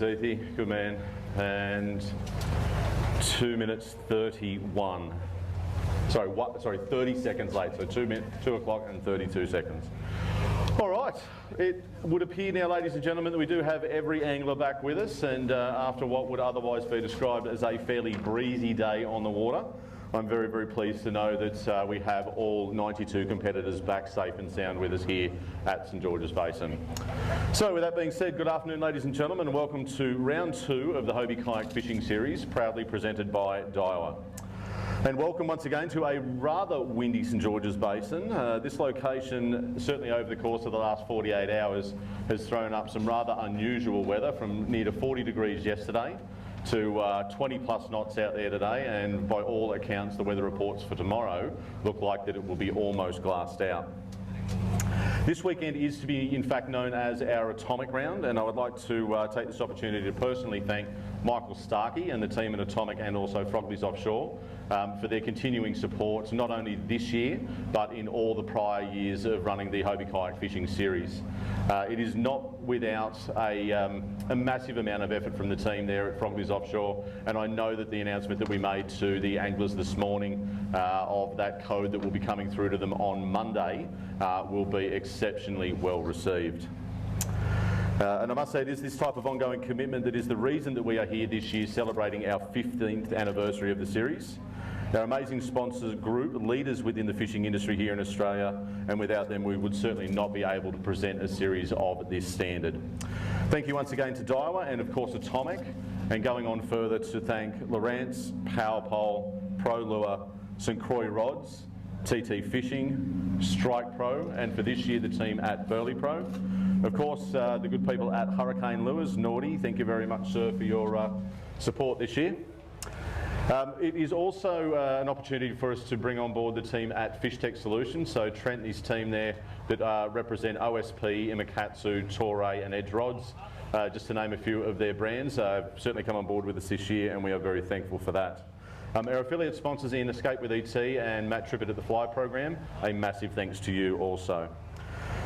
Deethy, good man. And 2 minutes 31. Sorry, 30 seconds late. So 2 o'clock and 32 seconds. All right, it would appear now, ladies and gentlemen, that we do have every angler back with us, and after what would otherwise be described as a fairly breezy day on the water, I'm very, very pleased to know that we have all 92 competitors back safe and sound with us here at St George's Basin. So with that being said, good afternoon, ladies and gentlemen, and welcome to round 2 of the Hobie Kayak Fishing Series, proudly presented by Daiwa. And welcome once again to a rather windy St George's Basin. This location, certainly over the course of the last 48 hours, has thrown up some rather unusual weather, from near to 40 degrees yesterday to 20 plus knots out there today, and by all accounts the weather reports for tomorrow look like that it will be almost glassed out. This weekend is to be in fact known as our Atomic round, and I would like to take this opportunity to personally thank Michael Starkey and the team at Atomic and also Frogley's Offshore for their continuing support, not only this year but in all the prior years of running the Hobie Kayak Fishing Series. It is not without a massive amount of effort from the team there at Frogley's Offshore, and I know that the announcement that we made to the anglers this morning of that code that will be coming through to them on Monday will be exceptionally well received. And I must say, it is this type of ongoing commitment that is the reason that we are here this year celebrating our 15th anniversary of the series. Our amazing sponsors group, leaders within the fishing industry here in Australia, and without them we would certainly not be able to present a series of this standard. Thank you once again to Daiwa and of course Atomic, and going on further to thank Lowrance, Power Pole, Pro Lure, St Croix Rods, TT Fishing, Strike Pro, and for this year the team at Burley Pro. Of course the good people at Hurricane Lures, Nordy, thank you very much sir for your support this year. It is also an opportunity for us to bring on board the team at Fish Tech Solutions, so Trent and his team there that represent OSP, Imakatsu, Toray and Edge Rods, just to name a few of their brands. Certainly come on board with us this year, and we are very thankful for that. Our affiliate sponsors in Escape with ET and Matt Trippett at the Fly program, a massive thanks to you also.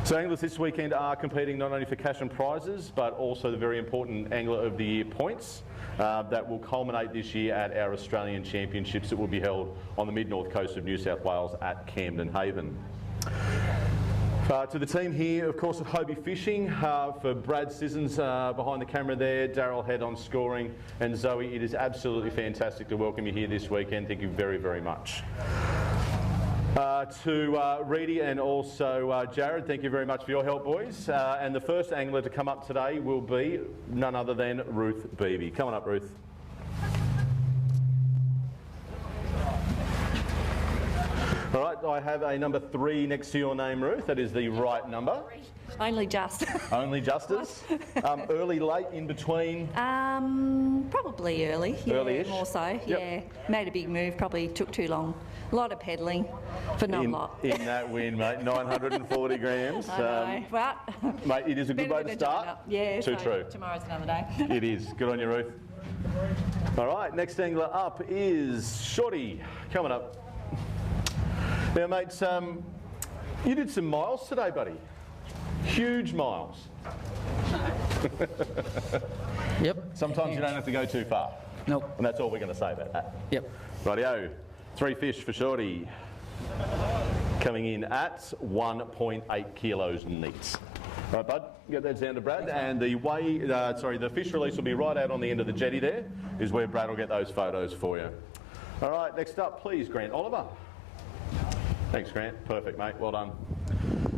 So anglers this weekend are competing not only for cash and prizes, but also the very important Angler of the Year points that will culminate this year at our Australian Championships that will be held on the mid-north coast of New South Wales at Camden Haven. To the team here, of course, at Hobie Fishing, for Brad Sissons behind the camera there, Daryl Head on scoring, and Zoe, it is absolutely fantastic to welcome you here this weekend. Thank you very, very much. To Reedy and also Jared, thank you very much for your help, boys. And the first angler to come up today will be none other than Ruth Beebe. Come on up, Ruth. All right, I have a number 3 next to your name, Ruth. That is the right number. Only just. Only justice. Early, late, in between? Probably early. Yeah, early-ish? more so. Yep. Yeah, made a big move. Probably took too long. A lot of pedalling for not a lot. In that win, mate, 940 grams. I know, but mate, it is a good way to start. Yeah, too so true. Tomorrow's another day. It is. Good on you, Ruth. All right, next angler up is Shorty. Coming up. Now, mates, you did some miles today, buddy. Huge miles. Yep. Sometimes you don't have to go too far. Nope. And that's all we're going to say about that. Yep. Rightio. 3 fish for Shorty. Coming in at 1.8 kilos neat. All right, bud, get that down to Brad. And the fish release will be right out on the end of the jetty there, is where Brad will get those photos for you. All right, next up, please, Grant Oliver. Thanks, Grant. Perfect, mate. Well done.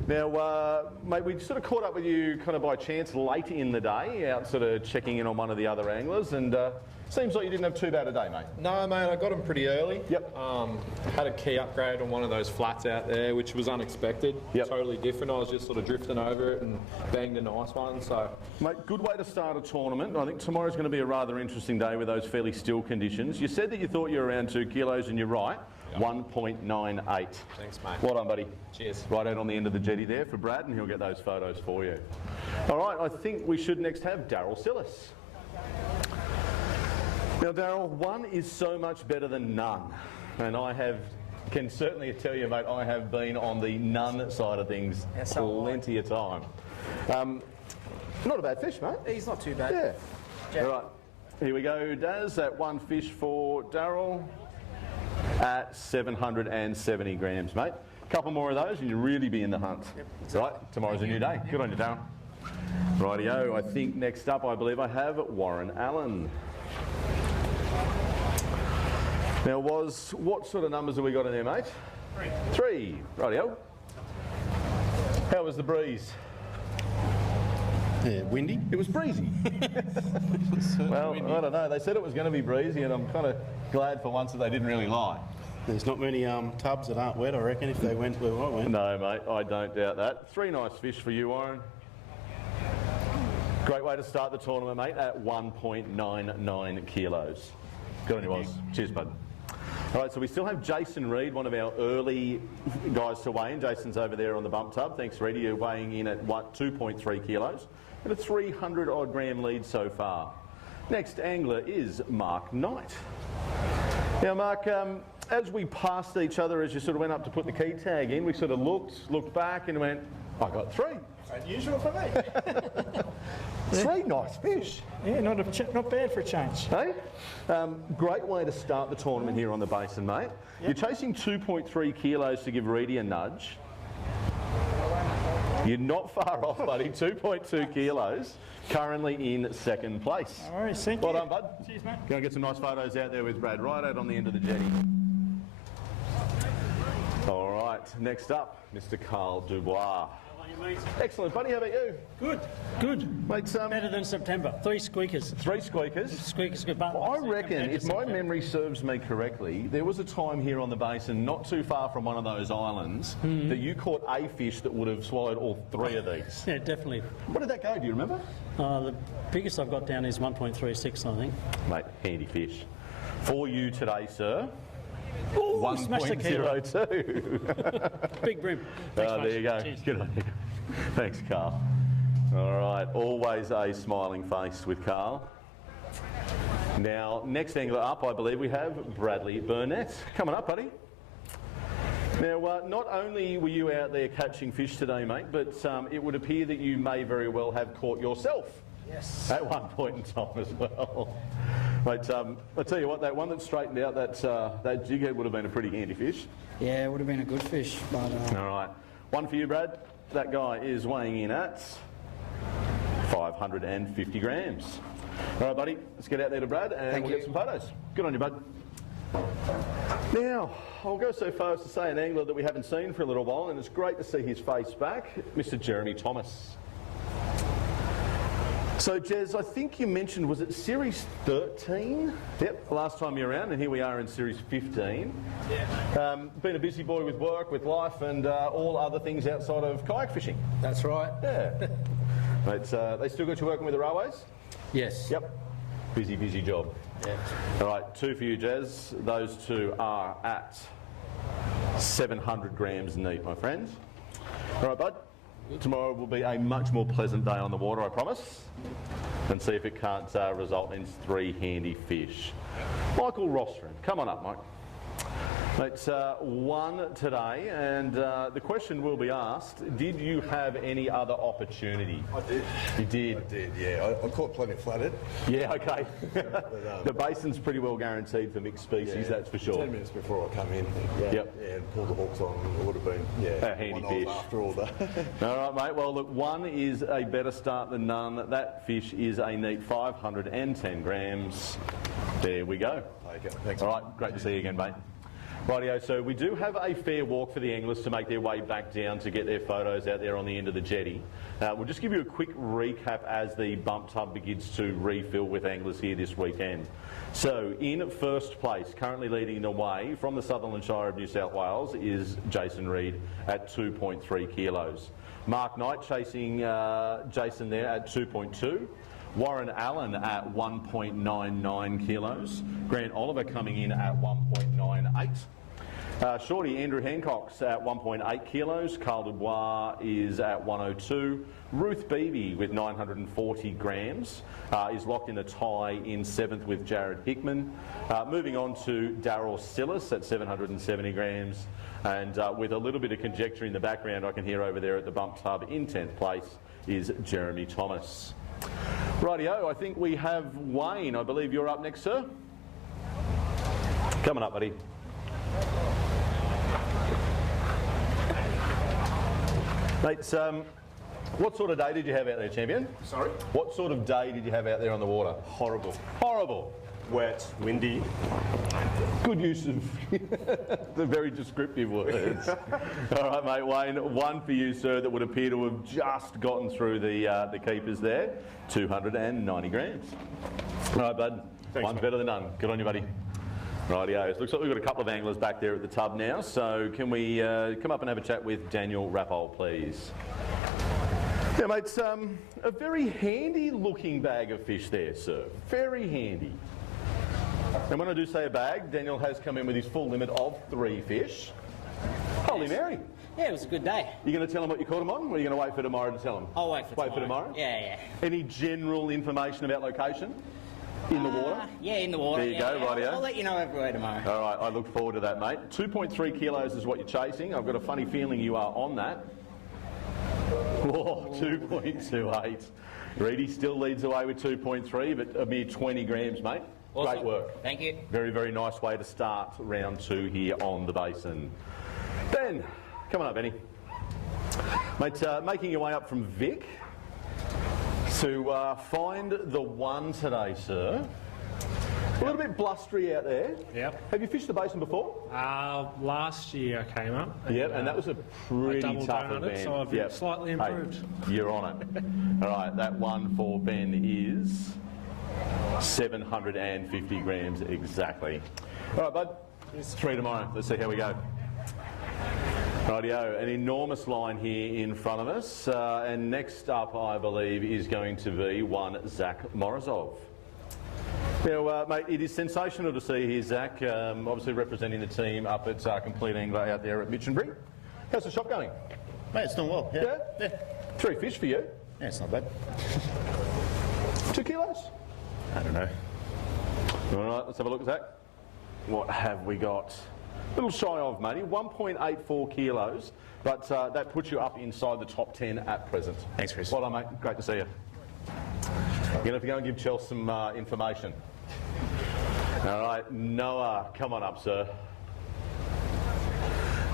Now, mate, we sort of caught up with you kind of by chance late in the day, out sort of checking in on one of the other anglers, and seems like you didn't have too bad a day, mate. No, mate, I got him pretty early. Yep. Had a key upgrade on one of those flats out there, which was unexpected. Yep. Totally different. I was just sort of drifting over it and banged a nice one. So, mate, good way to start a tournament. I think tomorrow's going to be a rather interesting day with those fairly still conditions. You said that you thought you were around 2 kilos, and you're right. Yep. 1.98. Thanks, mate. Well done, buddy. Cheers. Right out on the end of the jetty there for Brad, and he'll get those photos for you. All right, I think we should next have Daryl Sillis. Now, Daryl, one is so much better than none, and can certainly tell you, mate, I have been on the none side of things plenty of time. Not a bad fish, mate. He's not too bad. Yeah. All right, here we go, Daz. That one fish for Daryl at 770 grams, mate. A couple more of those and you'll really be in the hunt. Right, tomorrow's a new day. Good on you, Daryl. Rightio, I think next up I believe I have Warren Allen. Now what sort of numbers have we got in there, mate? Three. Rightio. How was the breeze? Yeah, windy. It was breezy. Well, I don't know. They said it was going to be breezy and I'm kind of glad for once that they didn't really lie. There's not many tubs that aren't wet, I reckon, if they went where I went. No, mate, I don't doubt that. Three nice fish for you, Warren. Great way to start the tournament, mate, at 1.99 kilos. Good on you, Oz. Cheers, bud. All right, so we still have Jason Reed, one of our early guys to weigh in. Jason's over there on the bump tub. Thanks, Reedy. You're weighing in at 2.3 kilos and a 300 odd gram lead so far. Next angler is Mark Knight. Now, Mark, as we passed each other, as you sort of went up to put the key tag in, we sort of looked back and went, I got three. Unusual for me. Three nice fish. Yeah, not bad for a change. Hey? Great way to start the tournament here on the Basin, mate. Yep. You're chasing 2.3 kilos to give Reedy a nudge. You're not far off, buddy. 2.2 kilos. Currently in second place. All right, thank you. Well done, bud. Cheers, mate. Go and get some nice photos out there with Brad, right out on the end of the jetty. All right, next up, Mr. Carl Dubois. Excellent, buddy. How about you? Good. Mate, Better than September. Three squeakers. Three squeakers. Squeakers good. Well, I reckon, if my memory serves me correctly, there was a time here on the Basin, not too far from one of those islands, that you caught a fish that would have swallowed all three of these. Yeah, definitely. What did that go? Do you remember? The biggest I've got down is 1.36, I think. Mate, handy fish. For you today, sir. Ooh, smashed the kilo. 1.02. Big brim. Thanks, There you go. Cheers. Good on you. Thanks, Carl. All right, always a smiling face with Carl. Now, next angler up, I believe we have Bradley Burnett. Coming up, buddy. Now, not only were you out there catching fish today, mate, but it would appear that you may very well have caught yourself. Yes. At one point in time as well. Mate, I tell you what, that one that straightened out, that jighead would have been a pretty handy fish. Yeah, it would have been a good fish, but... All right, one for you, Brad. That guy is weighing in at 550 grams. All right, buddy, let's get out there to Brad and we'll get some photos. Good on you, bud. Now, I'll go so far as to say an angler that we haven't seen for a little while, and it's great to see his face back, Mr. Jeremy Thomas. So, Jez, I think you mentioned, was it Series 13? Yep, last time you were around, and here we are in Series 15. Yeah. Been a busy boy with work, with life, and all other things outside of kayak fishing. That's right. Yeah. Mate, they still got you working with the railways? Yes. Yep. Busy job. Yeah. All right, two for you, Jez. Those two are at 700 grams neat, my friend. All right, bud. Tomorrow will be a much more pleasant day on the water, I promise. And see if it can't result in three handy fish. Michael Rostron, come on up, Mike. It's one today, and the question will be asked, did you have any other opportunity? I did. You did? I did, yeah. I caught plenty of flathead. Yeah, okay. The basin's pretty well guaranteed for mixed species, that's for sure. 10 minutes before I come in, Yep. and pulled the hooks on, it would have been, a handy one I was fish. after all day. All right, mate. Well, look, one is a better start than none. That fish is a neat 510 grams. There we go. Take it. Thanks. All right, great to see you again, mate. Rightio, so we do have a fair walk for the anglers to make their way back down to get their photos out there on the end of the jetty. We'll just give you a quick recap as the bump tub begins to refill with anglers here this weekend. So in first place, currently leading the way from the Sutherland Shire of New South Wales is Jason Reed at 2.3 kilos. Mark Knight chasing Jason there at 2.2. Warren Allen at 1.99 kilos. Grant Oliver coming in at 1.98. Shorty Andrew Hancock's at 1.8 kilos. Carl Dubois is at 102. Ruth Beebe with 940 grams is locked in a tie in 7th with Jared Hickman. Moving on to Daryl Sillis at 770 grams. And with a little bit of conjecture in the background I can hear over there at the bump tub in 10th place is Jeremy Thomas. Rightio, I think we have Wayne. I believe you're up next, sir. Coming up, buddy. Mates, what sort of day did you have out there, champion? Sorry? What sort of day did you have out there on the water? Horrible. Horrible. Wet, windy. Good use of the very descriptive words. All right, mate, Wayne, one for you, sir, that would appear to have just gotten through the keepers there. 290 grams. All right, bud. Thanks, One's mate. better than none. Good on you, buddy. Rightio. Looks like we've got a couple of anglers back there at the tub now, so can we come up and have a chat with Daniel Rappole, please? Yeah, mate, it's a very handy looking bag of fish there, sir. Very handy. And when I do say a bag, Daniel has come in with his full limit of 3 fish. Holy Mary. Yeah, it was a good day. You going to tell him what you caught him on, or are you going to wait for tomorrow to tell him? I'll wait for tomorrow. Yeah. Any general information about location? In the water? Yeah, in the water. There you go, rightio. I'll let you know everywhere tomorrow. All right, I look forward to that, mate. 2.3 kilos is what you're chasing. I've got a funny feeling you are on that. Oh, 2.28. Reedy still leads away with 2.3, but a mere 20 grams, mate. Awesome. Great work. Thank you. Very, very nice way to start round 2 here on the Basin. Ben, come on up, Benny. Mate, making your way up from Vic to find the one today, sir. A little bit blustery out there. Yep. Have you fished the Basin before? Last year I came up. Yep, and that was a pretty doubled tough down on it, event. so I've slightly improved. Hey, you're on it. All right, that one for Ben is 750 grams exactly. All right, bud. 3 tomorrow. Let's see how we go. Rightio, an enormous line here in front of us, and next up, I believe, is going to be one Zach Morozov. Now, mate, it is sensational to see here, Zach, obviously representing the team up at Complete Angler out there at Mitchenbury. How's the shop going? Mate, it's doing well. Yeah? 3 fish for you. Yeah, it's not bad. 2 kilos? I don't know. All right, let's have a look, Zach. What have we got? A little shy of, matey, 1.84 kilos, but that puts you up inside the top 10 at present. Thanks, Chris. Well done, mate. Great to see you. You're going to have to go and give Chelsea some information. All right, Noah, come on up, sir.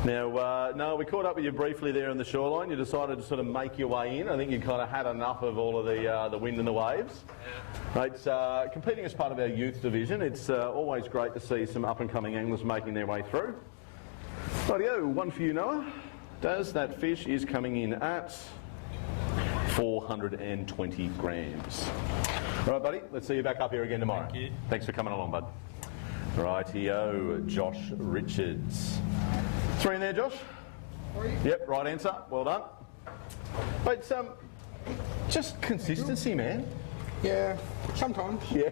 Now, Noah, we caught up with you briefly there on the shoreline. You decided to sort of make your way in. I think you kind of had enough of all of the wind and the waves. Mate, competing as part of our youth division, it's always great to see some up-and-coming anglers making their way through. Rightio, one for you, Noah. That fish is coming in at 420 grams. All right, buddy, let's see you back up here again tomorrow. Thank you. Thanks for coming along, bud. Rightio, Josh Richards. 3 in there, Josh? 3. Yep, right answer. Well done. Mate, just consistency, man. Yeah, sometimes. Yeah.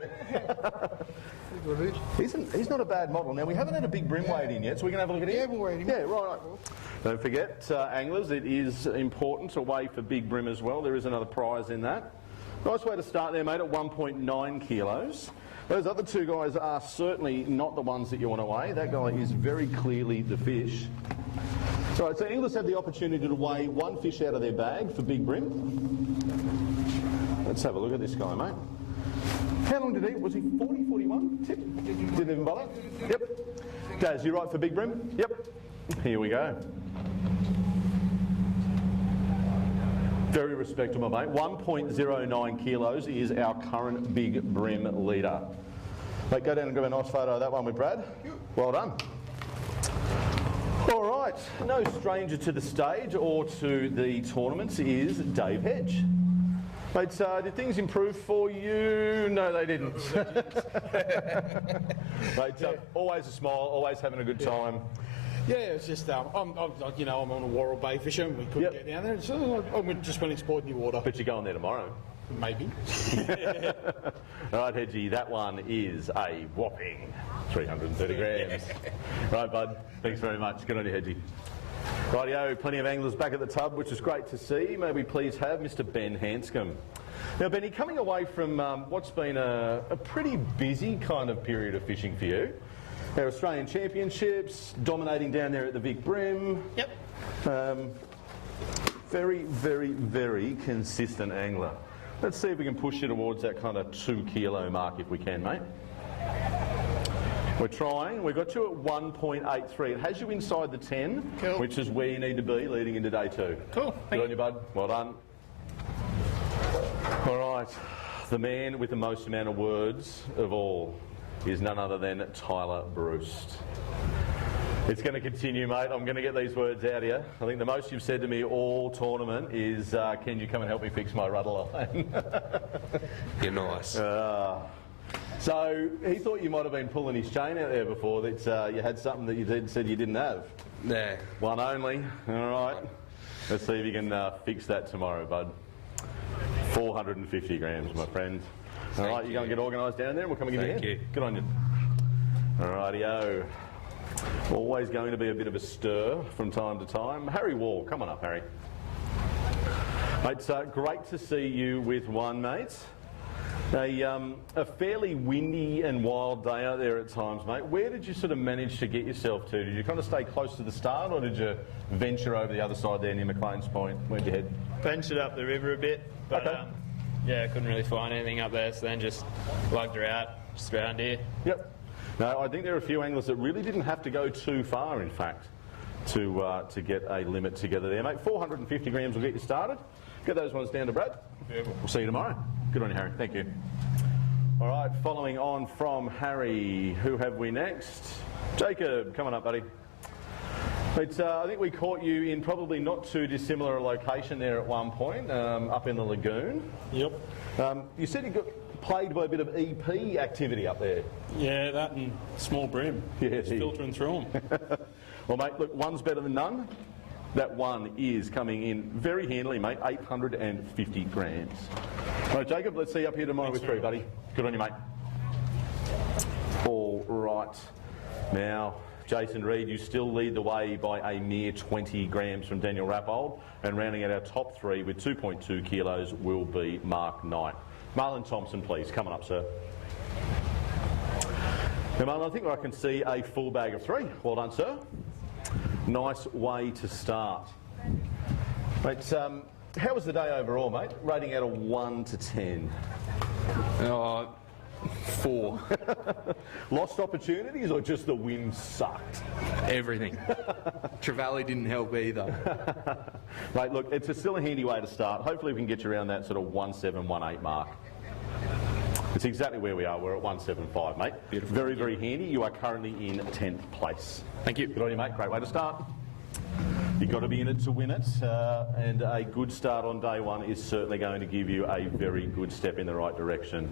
He's not a bad model. Now, we haven't had a big brim weighed in yet, so we can have a look at him. Yeah, we'll weigh him. Yeah, right. Don't forget, anglers, it is important to weigh for big brim as well. There is another prize in that. Nice way to start there, mate, at 1.9 kilos. Those other 2 guys are certainly not the ones that you want to weigh. That guy is very clearly the fish. Right, so anglers have the opportunity to weigh 1 fish out of their bag for big brim. Let's have a look at this guy, mate. How long did he, was he 40, 41? Tip? Didn't even bother? Yep. Daz, you right for big brim? Yep. Here we go. Very respectable, mate. 1.09 kilos is our current big brim leader. Mate, go down and grab a nice photo of that one with Brad. Well done. All right, no stranger to the stage or to the tournaments is Dave Hedge. Mate, did things improve for you? No, they didn't. Mate, always a smile, always having a good time. Yeah, it's just I'm on a Warrell Bay fishing. We couldn't get down there, so I just went and explored new water. But you're going there tomorrow. Maybe. All right, Hedgie, that one is a whopping 330 grams. Right, bud. Thanks very much. Good on you, Hedgie. Rightio, plenty of anglers back at the tub, which is great to see. May we please have Mr. Ben Hanscom. Now, Benny, coming away from what's been a pretty busy kind of period of fishing for you. Our Australian Championships, dominating down there at the Vic Brim. Yep. Very, very, very consistent angler. Let's see if we can push you towards that kind of 2 kilo mark if we can, mate. We're trying. We've got you at 1.83. It has you inside the 10, Cool. which is where you need to be leading into day 2. Cool. Good on you, bud. Well done. All right. The man with the most amount of words of all is none other than Tyler Bruce. It's going to continue, mate. I'm going to get these words out of you. I think the most you've said to me all tournament is, can you come and help me fix my rudder line? You're nice. So he thought you might have been pulling his chain out there before, that you had something that you said you didn't have. Yeah. One only. All right. Let's see if you can fix that tomorrow, bud. 450 grams, my friend. All right, you go and get organised down there and we'll come and give you a hand. Thank you. Good on you. All righty-o. Always going to be a bit of a stir from time to time. Harry Wall, come on up, Harry. Mate, it's great to see you with one, mate. A fairly windy and wild day out there at times, mate. Where did you sort of manage to get yourself to? Did you kind of stay close to the start, or did you venture over the other side there near McLean's Point? Where'd you head? Ventured up the river a bit, but Okay. yeah, I couldn't really find anything up there, so then just lugged her out, just around here. Yep. No, I think there are a few anglers that really didn't have to go too far, in fact, to get a limit together there, mate. 450 grams will get you started. Get those ones down to Brad. We'll see you tomorrow. Good on you, Harry. Thank you. All right, following on from Harry, who have we next? Jacob, come on up, buddy. But, I think we caught you in probably not too dissimilar a location there at one point, up in the lagoon. Yep. You said you got plagued by a bit of EP activity up there. Yeah, that and small brim. Yeah, It's filtering through them. Well, mate, look, one's better than none. That one is coming in very handily, mate, 850 grams. All right, Jacob, let's see you up here tomorrow with 3, buddy. Good on you, mate. All right. Now, Jason Reid, you still lead the way by a mere 20 grams from Daniel Rappold, and rounding out our top 3 with 2.2 kilos will be Mark Knight. Marlon Thompson, please. Come on up, sir. Now, Marlon, I think I can see a full bag of 3. Well done, sir. Nice way to start. Mate, how was the day overall, mate? Rating out of 1 to 10. 4. Lost opportunities or just the wind sucked? Everything. Trevally didn't help either. Mate, look, it's still a handy way to start. Hopefully we can get you around that sort of 1.7, 1.8 mark. It's exactly where we are. We're at 1.75, mate. Beautiful. Very, very handy. You are currently in 10th place. Thank you. Good on you, mate. Great way to start. You've got to be in it to win it, and a good start on day 1 is certainly going to give you a very good step in the right direction.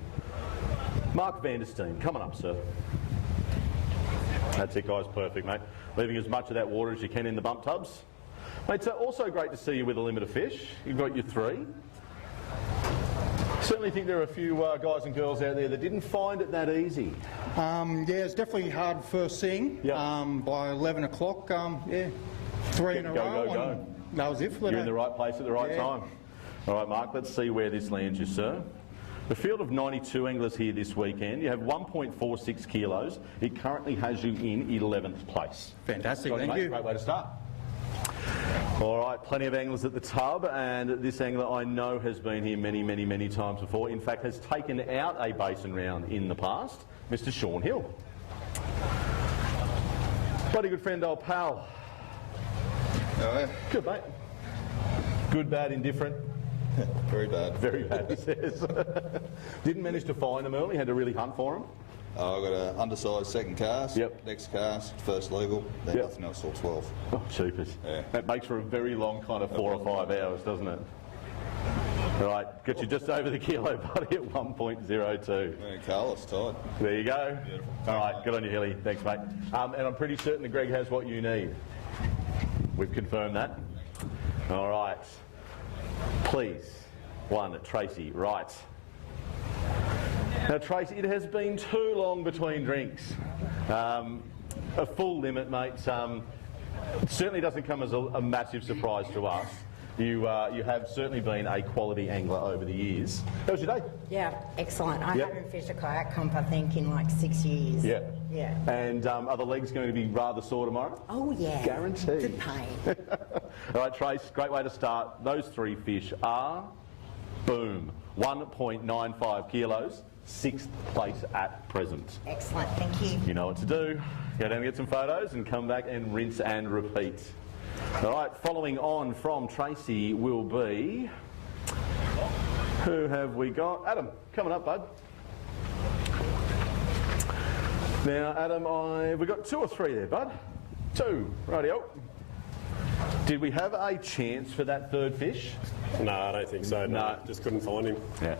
Mark Vandersteen, come on up, sir. That's it, guys. Perfect, mate. Leaving as much of that water as you can in the bump tubs. Mate, it's also great to see you with a limit of fish. You've got your 3. Certainly think there are a few guys and girls out there that didn't find it that easy. Yeah, it's definitely hard first thing. Yep. By 11 o'clock, 3 in a Go, row. go, go. And that was it for the You're day. in the right place at the right time. All right, Mark, let's see where this lands you, sir. The field of 92 anglers here this weekend. You have 1.46 kilos. It currently has you in 11th place. Fantastic, Got it, thank mate. you. Great way to start. All right, plenty of anglers at the tub, and this angler I know has been here many, many, many times before. In fact, has taken out a basin round in the past, Mr. Sean Hill. Bloody good friend, old pal. Good, mate. Good, bad, indifferent. Very bad. Very bad, he says. Didn't manage to find him early, had to really hunt for him. I got an undersized second cast. Yep. Next cast, first legal, then Yep. nothing else till 12. Oh, cheapers. Yeah. That makes for a very long kind of 4 or 5 hours, doesn't it? All right, got you just over the kilo, buddy, at 1.02. Yeah, Carlos, tight. There you go. All right, good on you, Hilly. Thanks, mate. And I'm pretty certain that Greg has what you need. We've confirmed that. All right. Please. 1, Tracy, right. Now, Tracy, it has been too long between drinks. A full limit, mate, it certainly doesn't come as a massive surprise to us. You have certainly been a quality angler over the years. How was your day? Yeah, excellent. I Yep. haven't fished a kayak comp, I think, in like 6 years. Yeah. Yeah. And are the legs going to be rather sore tomorrow? Oh, yeah. Guaranteed. The pain. All right, Trace, great way to start. Those 3 fish are, boom, 1.95 kilos, 6th place at present. Excellent, thank you. You know what to do. Go down and get some photos and come back and rinse and repeat. All right, following on from Tracy will be... Who have we got? Adam, coming up, bud. Now, Adam, we got 2 or 3 there, bud? 2, rightio. Did we have a chance for that third fish? No, I don't think so. No, just couldn't find him. Yeah.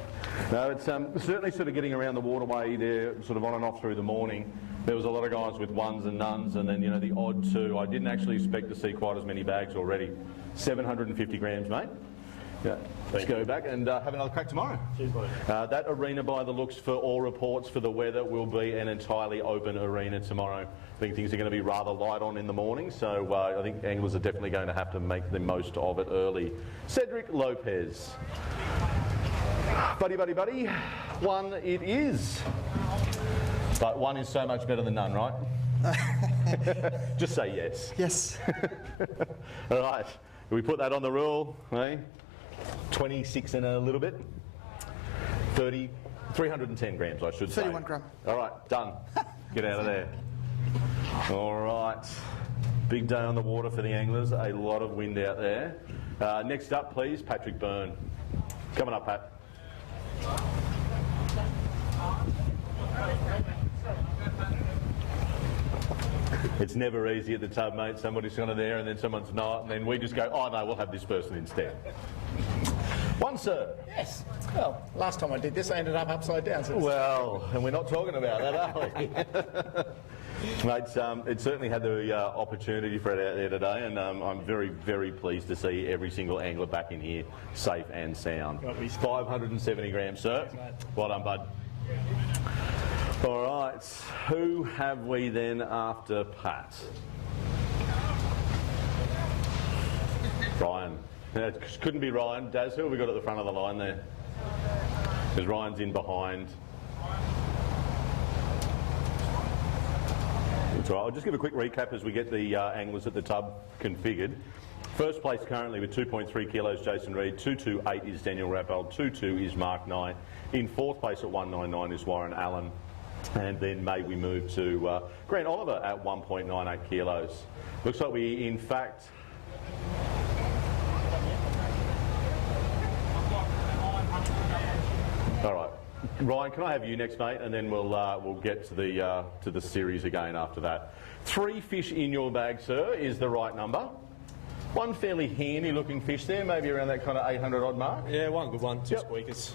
No, it's certainly sort of getting around the waterway there, sort of on and off through the morning. There was a lot of guys with 1s and nones, and then, you know, the odd 2. I didn't actually expect to see quite as many bags already. 750 grams, mate. Yeah. Let's go back and have another crack tomorrow. Cheers, buddy. That arena, by the looks for all reports for the weather, will be an entirely open arena tomorrow. I think things are going to be rather light on in the morning, so I think anglers are definitely going to have to make the most of it early. Cedric Lopez. Buddy, buddy, buddy. 1 it is. But 1 is so much better than none, right? Just say yes. Yes. All right. We put that on the rule, eh? 26 and a little bit. 310 grams, I should say. 31 gram. All right, done. Get out of there. All right. Big day on the water for the anglers. A lot of wind out there. Next up, please, Patrick Byrne. Coming up, Pat. It's never easy at the tub, mate. Somebody's kind of there and then someone's not, and then we just go, oh no, we'll have this person instead. 1, sir. Yes. Well, last time I did this, I ended up upside down. So Well, and we're not talking about that, are we? Mate, it certainly had the opportunity for it out there today, and I'm very, very pleased to see every single angler back in here safe and sound. 570 grams, sir. Well done, bud. All right, who have we then after Pat? Ryan. It couldn't be Ryan. Daz, who have we got at the front of the line there? Because Ryan's in behind. That's right. I'll just give a quick recap as we get the anglers at the tub configured. First place currently with 2.3 kilos, Jason Reed. 228 is Daniel Rappel. 22 is Mark Knight. In 4th place at 199 is Warren Allen. And then may we move to Grant Oliver at 1.98 kilos. Looks like we, in fact... All right, Ryan, can I have you next, mate? And then we'll get to the series again after that. 3 fish in your bag, sir, is the right number. 1 fairly handy-looking fish there, maybe around that kind of 800-odd mark. Yeah, 1 good one, 2 squeakers.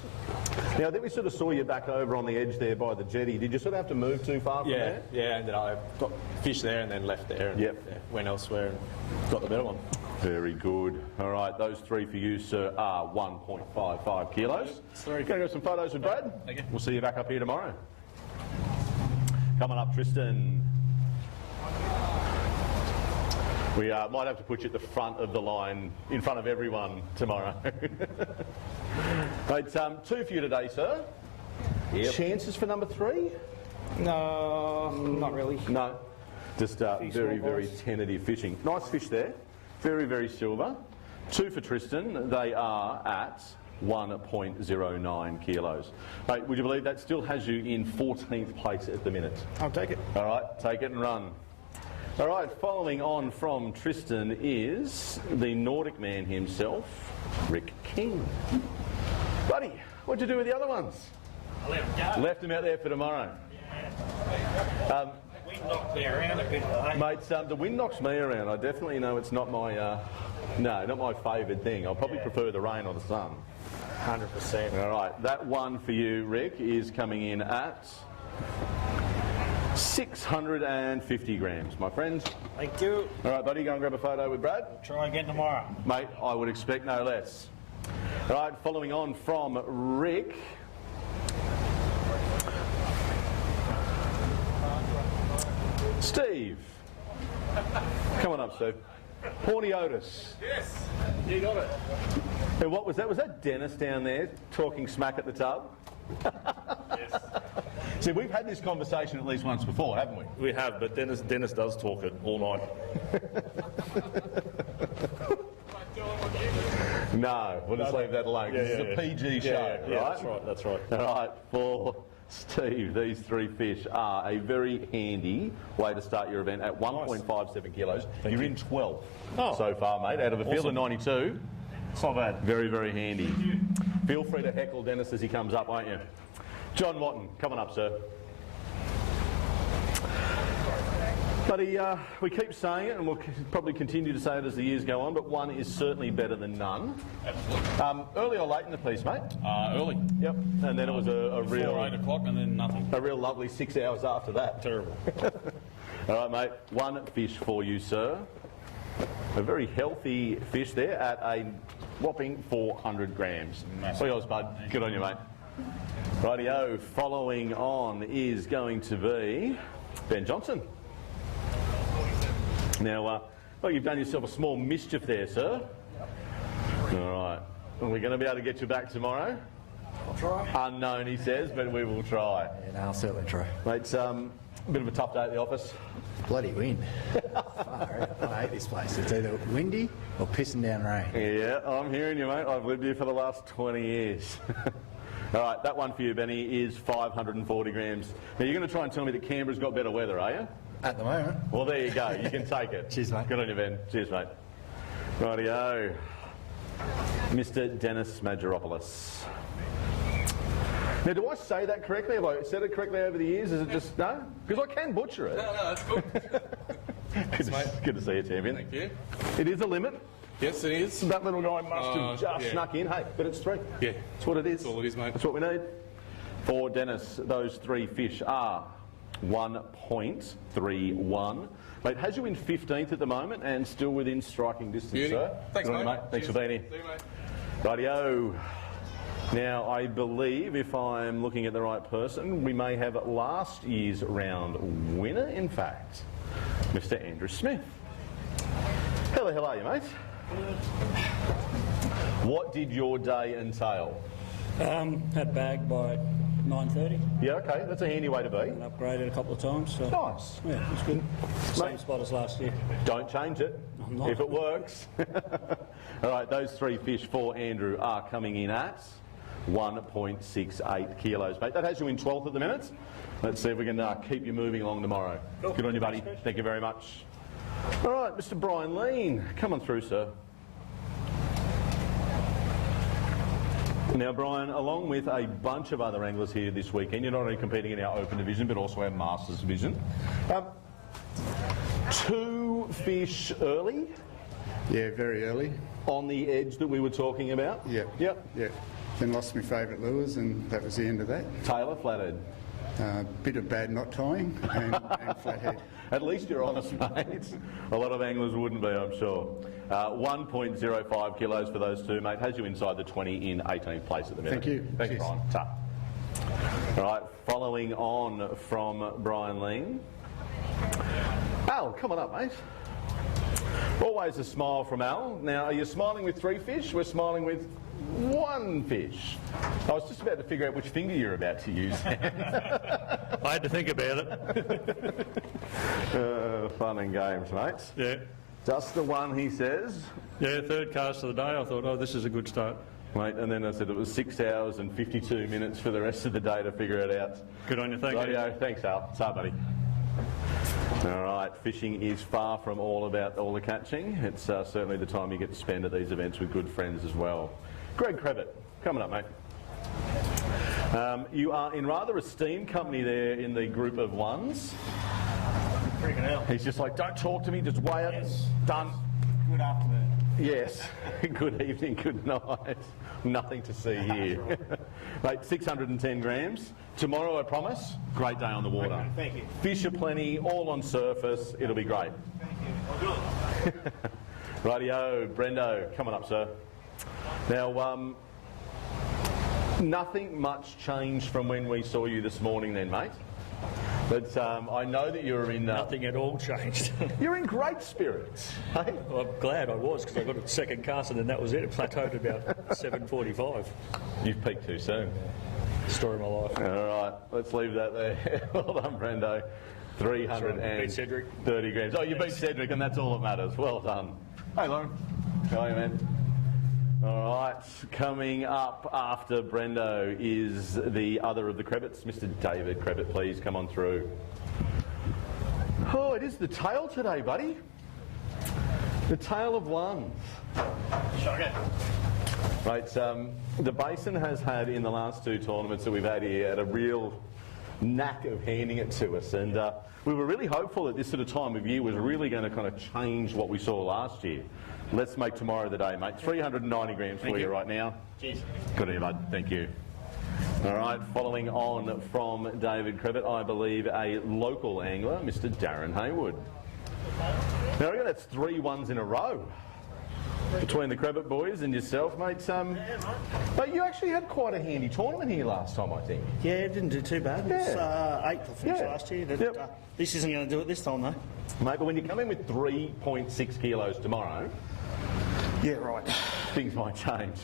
Now, then we sort of saw you back over on the edge there by the jetty. Did you sort of have to move too far from there? Yeah, and then I got fish there and then left there and went elsewhere and got the better one. Very good. All right, those 3 for you, sir, are 1.55 kilos. Going to go some photos with Brad. Okay. We'll see you back up here tomorrow. Coming up, Tristan. We might have to put you at the front of the line, in front of everyone tomorrow. Right, 2 for you today, sir. Yep. Chances for number 3? No, not really. No. Just very, very tentative fishing. Nice fish there. Very, very silver. 2 for Tristan. They are at 1.09 kilos. Mate, would you believe that still has you in 14th place at the minute? I'll take it. All right, take it and run. All right, following on from Tristan is the Nordic man himself, Rick King. Buddy, what'd you do with the other ones? I let them go. Left them out there for tomorrow. The wind knocked me around a bit today. Mate, the wind knocks me around. I definitely know it's not my, not my favoured thing. I'll probably prefer the rain or the sun. 100%. All right, that one for you, Rick, is coming in at 650 grams, my friend. Thank you. All right, buddy, go and grab a photo with Brad. Try again tomorrow. Mate, I would expect no less. All right, following on from Rick. Steve. Come on up, Steve. Horny Otis. Yes, you got it. And what was that? Was that Dennis down there talking smack at the tub? Yes. See, we've had this conversation at least once before, haven't we? We have, but Dennis does talk it all night. No, we'll just leave that alone. 'Cause it's a PG show, right? That's right. All right, for Steve, these 3 fish are a very handy way to start your event at 1.57 kilos. You're in 12th so far, mate, out of a field of 92. It's not bad. Very, very handy. Feel free to heckle Dennis as he comes up, won't you? John Watton, coming up, sir. Buddy, we keep saying it, and we'll probably continue to say it as the years go on, but one is certainly better than none. Absolutely. Early or late in the piece, mate? Early. Yep. And then it was a real... Before 8 o'clock and then nothing. A real lovely 6 hours after that. Terrible. All right, mate. 1 fish for you, sir. A very healthy fish there at a whopping 400 grams. Massive. Yours, bud. Good on you, mate. Rightio. Following on is going to be Ben Johnson. Now, well, you've done yourself a small mischief there, sir. All right. Are we going to be able to get you back tomorrow? I'll try. Unknown, he says, but we will try. Yeah, no, I'll certainly try. Mate, it's a bit of a tough day at the office. Bloody wind. I hate this place. It's either windy or pissing down rain. Yeah, I'm hearing you, mate. I've lived here for the last 20 years. All right, that one for you, Benny, is 540 grams. Now, you're going to try and tell me that Canberra's got better weather, are you? At the moment. Well, there you go. You can take it. Cheers, mate. Good on you, Ben. Cheers, mate. Rightio. Mr. Dennis Mageropoulos. Now, do I say that correctly? Have I said it correctly over the years? Is it just, no? Because I can butcher it. No, that's good. Good to see you, champion. Thank you. It is a limit. Yes, it is. That little guy must have just snuck in. Hey, but it's 3. Yeah. That's what it is. That's all it is, mate. That's what we need. For Dennis, those 3 fish are 1.31. Mate, has you in 15th at the moment and still within striking distance, Beauty. sir? Thanks, Good on you, mate. Thanks Cheers. for being here. See you, mate. Rightio. Now, I believe, if I'm looking at the right person, we may have last year's round winner, in fact, Mr. Andrew Smith. How the hell are you, mate? What did your day entail? Had bagged by 9:30 Yeah, okay, that's a handy way to be. and upgraded a couple of times. So Nice. yeah, it's good. Same spot as last year. Don't change it I'm not. if it works. All right, those 3 fish for Andrew are coming in at 1.68 kilos, mate. That has you in 12th at the minute. Let's see if we can keep you moving along tomorrow. Cool. Good on you, buddy. Thank you very much. All right, Mr. Brian Lean, come on through, sir. Now, Brian, along with a bunch of other anglers here this weekend, you're not only competing in our Open division, but also our Masters division. 2 fish early Yeah, very early. on the edge that we were talking about. Yep. Yep. Yep. Then lost my favourite lures, and that was the end of that. Taylor, flathead. Bit of bad knot tying and flathead. At least you're honest, mate. A lot of anglers wouldn't be, I'm sure. 1.05 kilos for those 2, mate. Has you inside the 20 in 18th place at the minute. Thank you. Thanks, Cheers. Brian. Ta. All right, following on from Brian Lean. Al, come on up, mate. Always a smile from Al. Now, are you smiling with 3 fish? We're smiling with 1 fish. I was just about to figure out which finger you're about to use. I had to think about it. Fun and games, mate. Yeah. Just the 1, he says. Yeah, 3rd cast of the day. I thought, oh, this is a good start. Mate, and then I said it was 6 hours and 52 minutes for the rest of the day to figure it out. Good on you, thank you. Rightio. Thanks, Al. It's hard, buddy. All right, fishing is far from all about all the catching. It's certainly the time you get to spend at these events with good friends as well. Greg Crevitt, coming up, mate. You are in rather esteemed company there in the group of 1s. Freaking hell. He's just like, don't talk to me, just weigh it. Yes. Done. Good afternoon. Yes. Good evening, good night. Nothing to see here. Mate, 610 grams. Tomorrow, I promise, great day on the water. Okay, thank you. Fish are plenty, all on surface. It'll be great. Thank you. I'll do it. Rightio, Brendo, coming up, sir. Now, nothing much changed from when we saw you this morning then, mate. But I know that you're in... Nothing at all changed. You're in great spirits. Hey? Well, I'm glad I was, because I got a 2nd cast and then that was it. It plateaued at about 7:45. You've peaked too soon. Story of my life. All right, let's leave that there. Well done, Brendo. 330 grams. Oh, you beat Cedric, and that's all that matters. Well done. Hey, Lauren. How are you, man? All right, coming up after Brendo is the other of the Crevets, Mr. David Crevet, please come on through. Oh, it is the tail today, buddy. The tail of ones. Right, the Basin has had in the last two tournaments that we've had here had a real knack of handing it to us, and we were really hopeful that this sort of time of year was really going to kind of change what we saw last year. Let's make tomorrow the day, mate. 390 grams for you right now. Cheers. Good on you, bud. Thank you. All right, following on from David Crevet, I believe a local angler, Mr. Darren Haywood. Now, I reckon that's 3 ones in a row between the Crevet boys and yourself, mate. But you actually had quite a handy tournament here last time, I think. Yeah, it didn't do too bad. It was 8th I finished last year. But, this isn't going to do it this time, though. Mate, but when you come in with 3.6 kilos tomorrow... Yeah, right. Things might change.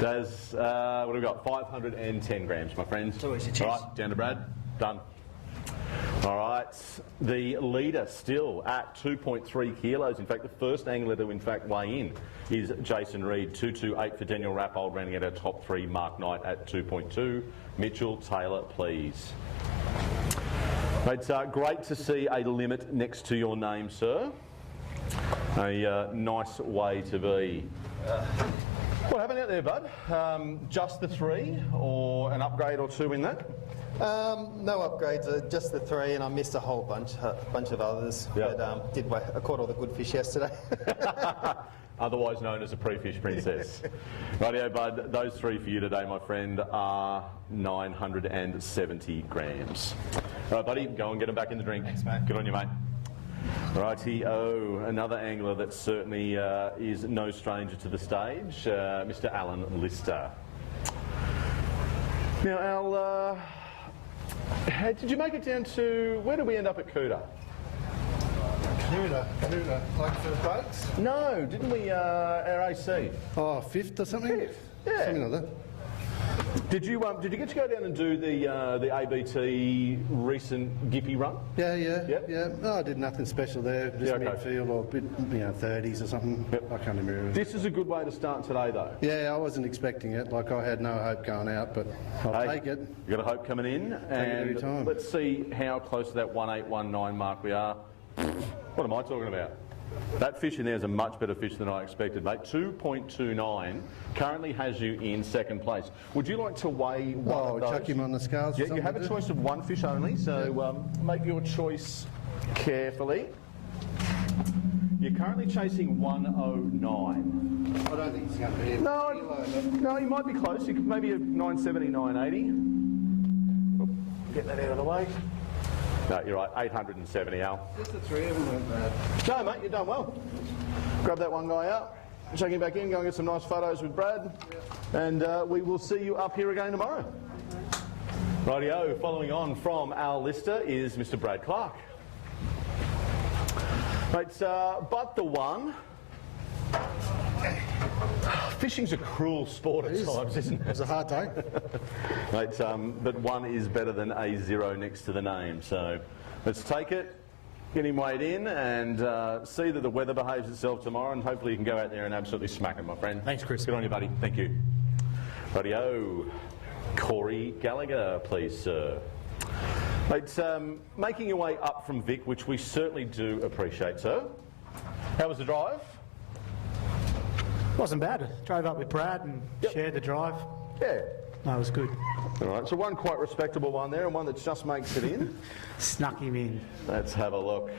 Does, what have we got? 510 grams, my friends. All right, down to Brad. Done. All right, the leader still at 2.3 kilos. In fact, the first angler to in fact weigh in is Jason Reed, 228 for Daniel Rappold, rounding out our top 3. Mark Knight at 2.2. Mitchell Taylor, please. It's great to see a limit next to your name, sir. A nice way to be. What happened out there, bud? Just the 3 or an upgrade or 2 in that? No upgrades, just the 3, and I missed a whole bunch of others. Yep. But I caught all the good fish yesterday. Otherwise known as a pre-fish princess. Rightio, bud. Those 3 for you today, my friend, are 970 grams. All right, buddy, go and get them back in the drink. Thanks, mate. Good on you, mate. Righty-o, another angler that certainly is no stranger to the stage, Mr. Alan Lister. Now, Al, did you make it down to, where did we end up at Cooter? Cooter, like for the boats? No, didn't we, our AC? Oh, 5th or something? 5th, yeah. Something like that. Did you get to go down and do the ABT recent Gippy run? Yeah. Oh, I did nothing special there, just midfield or 30s or something. Yep. I can't remember. This is a good way to start today, though. Yeah, I wasn't expecting it. Like, I had no hope going out, but I'll take it. You got a hope coming in, and let's see how close to that 1819 mark we are. What am I talking about? That fish in there is a much better fish than I expected, mate. 2.29 currently has you in 2nd place. Would you like to weigh one of those? Chuck him on the scales. Yeah, you have a choice of 1 fish only, so make your choice carefully. You're currently chasing 109. I don't think it's going to be No, you might be close. You could maybe a 970, 980. Get that out of the way. No, you're right, 870, Al. Just the 3 of them weren't bad. No, mate, you've done well. Grab that one guy out, chuck him back in, go and get some nice photos with Brad, and we will see you up here again tomorrow. Rightio, following on from our Lister is Mr. Brad Clark. Mate, but the one... Fishing's a cruel sport at times, isn't it? It's a hard day. Mate, but 1 is better than a 0 next to the name. So let's take it, get him weighed in, and see that the weather behaves itself tomorrow, and hopefully you can go out there and absolutely smack him, my friend. Thanks, Chris. Good on you, buddy. Thank you. Rightio. Corey Gallagher, please, sir. Mate, making your way up from Vic, which we certainly do appreciate, sir. How was the drive? Wasn't bad. Drove up with Brad and shared the drive. Yeah. No, it was good. All right, so one quite respectable one there and one that just makes it in. Snuck him in. Let's have a look.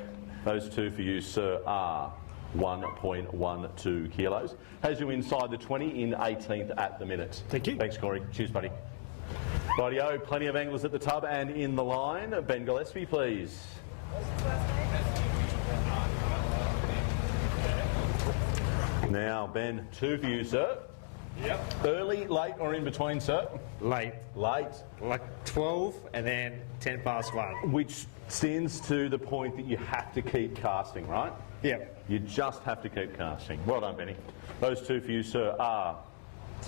Those 2 for you, sir, are 1.12 kilos. Has you inside the 20 in 18th at the minute. Thank you. Thanks, Corey. Cheers, buddy. Rightio, plenty of anglers at the tub and in the line. Ben Gillespie, please. Now, Ben, 2 for you, sir. Yep. Early, late, or in between, sir? Late. Late. Like 12 and then 10 past 1. Which stands to the point that you have to keep casting, right? Yep. You just have to keep casting. Well done, Benny. Those 2 for you, sir, are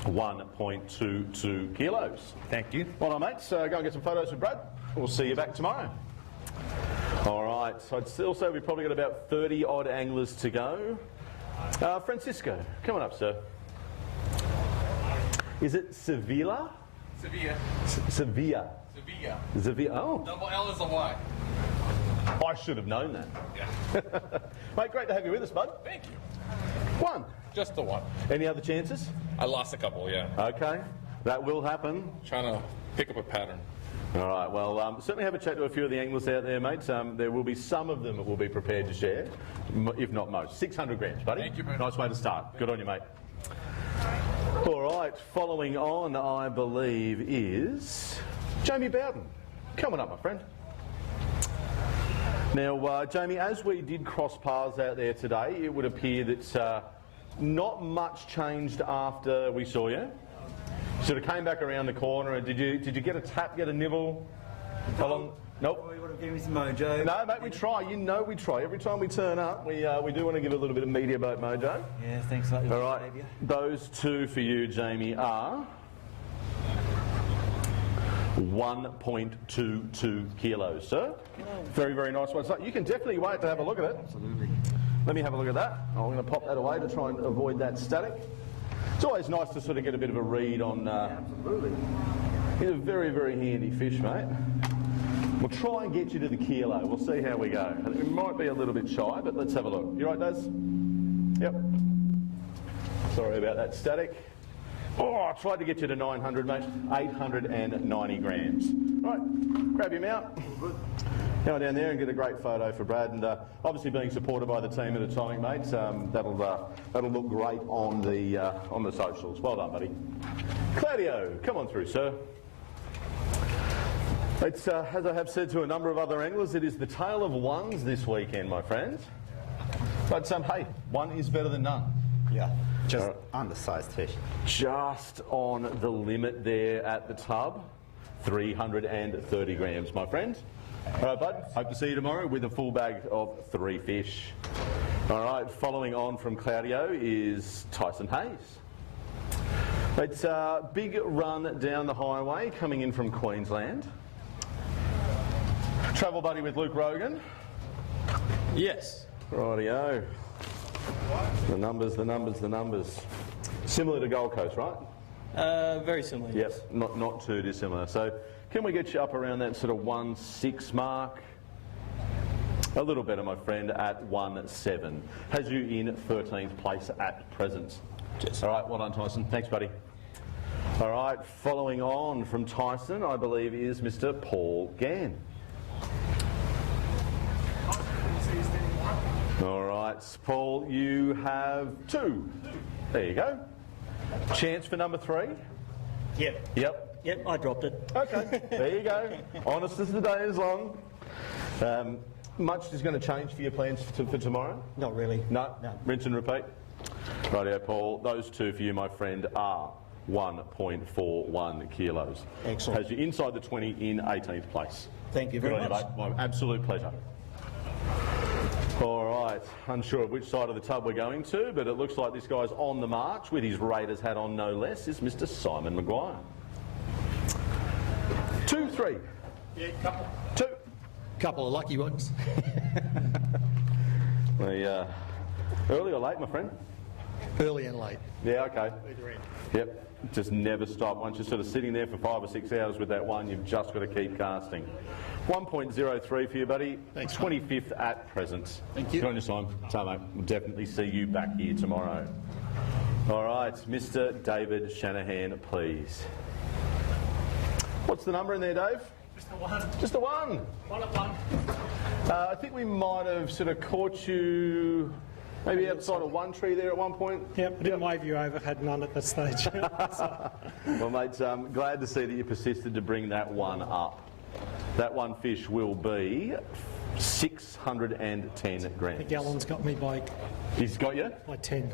1.22 kilos. Thank you. Well done, mates. Go and get some photos with Brad. We'll see you back tomorrow. All right. So I'd still say we've probably got about 30 odd anglers to go. Francisco, come on up, sir. Is it Sevilla? Sevilla. Sevilla. Sevilla. Sevilla. Oh. Double L is a Y. I should have known that. Yeah. Mate, great to have you with us, bud. Thank you. One. Just the one. Any other chances? I lost a couple, yeah. Okay. That will happen. Trying to pick up a pattern. All right, well, certainly have a chat to a few of the anglers out there, mate. There will be some of them that will be prepared to share, if not most. 600 grams, buddy. Thank you, mate. Nice way to start. Good on you, mate. All right, following on, I believe, is Jamie Bowden. Coming up, my friend. Now, Jamie, as we did cross paths out there today, it would appear that not much changed after we saw you. Sort of came back around the corner, and did you get a tap, get a nibble? How long? Nope. Oh, you want to give me some mojo? No, mate, we try. You know we try. Every time we turn up, we do want to give a little bit of media boat mojo. Yeah, thanks a lot. All right, those two for you, Jamie, are 1.22 kilos, sir. Very, very nice one. So you can definitely wait to have a look at it. Absolutely. Let me have a look at that. I'm going to pop that away to try and avoid that static. It's always nice to sort of get a bit of a read on... Absolutely. It's a very, very handy fish, mate. We'll try and get you to the kilo. We'll see how we go. It might be a little bit shy, but let's have a look. You right, Daz? Yep. Sorry about that static. Oh, I tried to get you to 900, mate. 890 grams. Right, grab him out. Go down there and get a great photo for Brad, and obviously being supported by the team at Atomic, mate, that'll look great on the socials. Well done, buddy. Claudio, come on through, sir. It's as I have said to a number of other anglers, it is the tale of ones this weekend, my friends. But hey, one is better than none. Yeah, just undersized fish. Just on the limit there at the tub, 330 grams, my friend. All right, bud. Hope to see you tomorrow with a full bag of 3 fish. All right, following on from Claudio is Tyson Hayes. It's a big run down the highway coming in from Queensland. Travel buddy with Luke Rogan. Yes. Rightio. The numbers. Similar to Gold Coast, right? Very similar. Yes, not too dissimilar. So can we get you up around that sort of 1.6 mark? A little better, my friend, at 1.7. Has you in 13th place at present. Yes. All right, well done, Tyson. Thanks, buddy. All right, following on from Tyson, I believe, is Mr. Paul Gann. All right, Paul, you have 2. There you go. Chance for number 3? Yep. Yep, I dropped it. Okay, there you go. Honest as the day is long. Much is going to change for your plans for tomorrow? Not really. No? Rinse and repeat? Rightio, Paul. Those 2 for you, my friend, are 1.41 kilos. Excellent. Has you inside the 20 in 18th place. Thank you very Good on much. you, mate. My absolute pleasure. All right, unsure of which side of the tub we're going to, but it looks like this guy's on the march with his Raiders hat on, no less, is Mr. Simon Maguire. 2, 3. Yeah, couple. 2. Couple of lucky ones. Early or late, my friend? Early and late. Yeah, okay. Yep, just never stop. Once you're sort of sitting there for 5 or 6 hours with that one, you've just got to keep casting. 1.03 for you, buddy. Thanks, 25th at present. Thank you. Good on your time. So, mate, we'll definitely see you back here tomorrow. All right, Mr. David Shanahan, please. What's the number in there, Dave? Just the 1. Just the 1. 1 at 1. I think we might have sort of caught you maybe outside of one tree there at one point. Yep, I didn't wave you over, had none at that stage. Well, mate, glad to see that you persisted to bring that one up. That one fish will be 610 grams. The gallon's got me by... He's got you? By 10.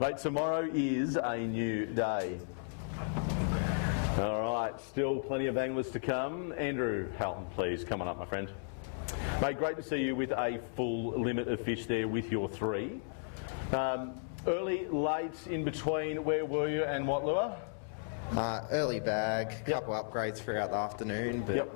Mate, tomorrow is a new day. All right, still plenty of anglers to come. Andrew Halton, please, come on up, my friend. Mate, great to see you with a full limit of fish there with your 3. Early, late, in between, where were you and what lure? Early bag, couple upgrades throughout the afternoon, but